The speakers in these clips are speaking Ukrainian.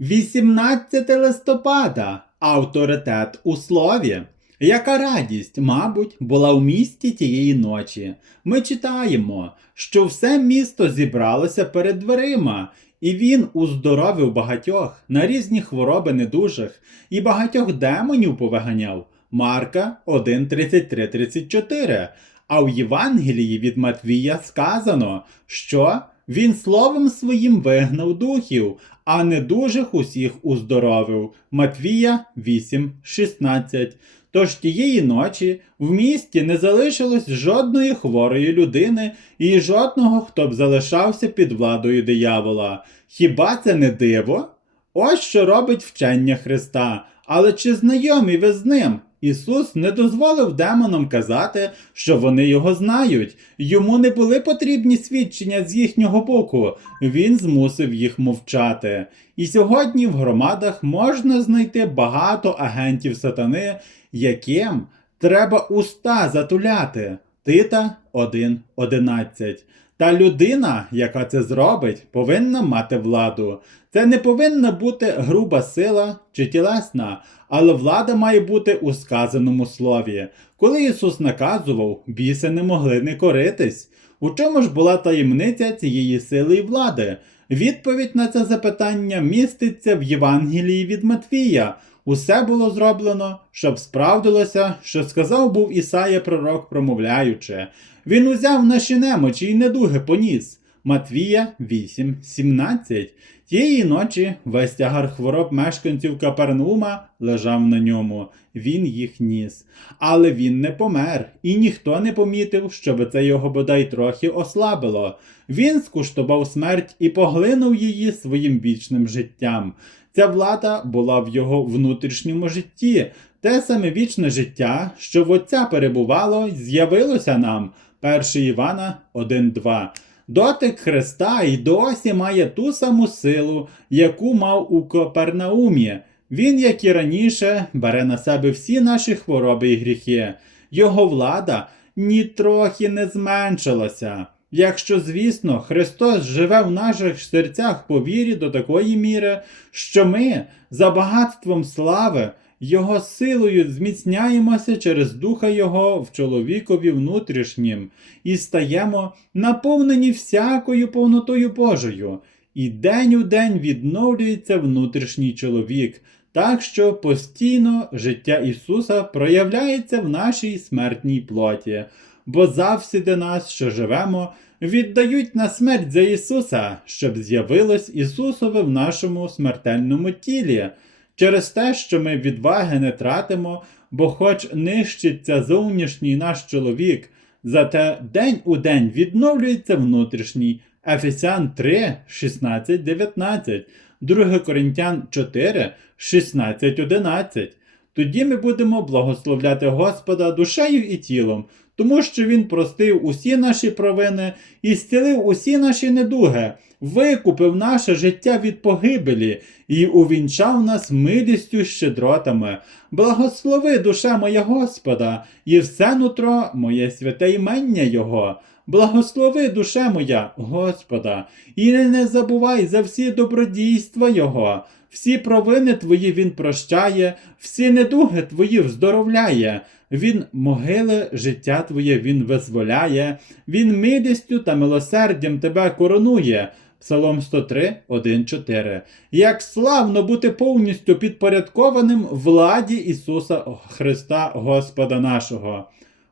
18 листопада. Авторитет у слові. Яка радість, мабуть, була в місті тієї ночі. Ми читаємо, що все місто зібралося перед дверима, і він уздоровив багатьох на різні хвороби недужих і багатьох демонів повиганяв. Марка 1.33-34. А в Євангелії від Матвія сказано, що він словом своїм вигнав духів, а недужих усіх уздоровив. Матвія 8.16. Тож тієї ночі в місті не залишилось жодної хворої людини і жодного, хто б залишався під владою диявола. Хіба це не диво? Ось що робить вчення Христа. Але чи знайомі ви з ним? Ісус не дозволив демонам казати, що вони його знають. Йому не були потрібні свідчення з їхнього боку. Він змусив їх мовчати. І сьогодні в громадах можна знайти багато агентів сатани, яким треба уста затуляти. Тита 1.11. Та людина, яка це зробить, повинна мати владу. Це не повинна бути груба сила чи тілесна, але влада має бути у сказаному слові. Коли Ісус наказував, біси не могли не коритись. У чому ж була таємниця цієї сили і влади? Відповідь на це запитання міститься в Євангелії від Матвія. Усе було зроблено, щоб справдилося, що сказав був Ісая пророк, промовляючи. Він узяв наші немочі й недуги поніс. Матвія 8.17. Тієї ночі весь тягар хвороб мешканців Капернаума лежав на ньому. Він їх ніс. Але він не помер, і ніхто не помітив, щоб це його бодай трохи ослабило. Він скуштував смерть і поглинув її своїм вічним життям. Ця влада була в його внутрішньому житті, те саме вічне життя, що в Отця перебувало, з'явилося нам. 1 Івана 1.2. Дотик Христа й досі має ту саму силу, яку мав у Копернаумі. Він, як і раніше, бере на себе всі наші хвороби і гріхи. Його влада нітрохи не зменшилася. Якщо, звісно, Христос живе в наших серцях по вірі до такої міри, що ми за багатством слави його силою зміцняємося через духа Його в чоловікові внутрішнім і стаємо наповнені всякою повнотою Божою, і день у день відновлюється внутрішній чоловік, так що постійно життя Ісуса проявляється в нашій смертній плоті, бо завсіди нас, що живемо, віддають на смерть за Ісуса, щоб з'явилось Ісусове в нашому смертельному тілі через те, що ми відваги не тратимо, бо хоч нищиться зовнішній наш чоловік, зате день у день відновлюється внутрішній. Ефесян 3, 16, 19, 2 Коринтян 4, 16, 11. Тоді ми будемо благословляти Господа душею і тілом, тому що Він простив усі наші провини і зцілив усі наші недуги, викупив наше життя від погибелі і увінчав нас милістю щедротами. Благослови душа моя Господа, і все нутро моє святе імення Його. Благослови душе моя, Господа, і не забувай за всі добродійства Його. Всі провини твої Він прощає, всі недуги твої вздоровляє. Він могили життя твоє Він визволяє, Він милістю та милосердям тебе коронує. Псалом 103, 1, 4. Як славно бути повністю підпорядкованим владі Ісуса Христа Господа нашого.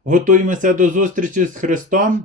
Готуємося до зустрічі з Христом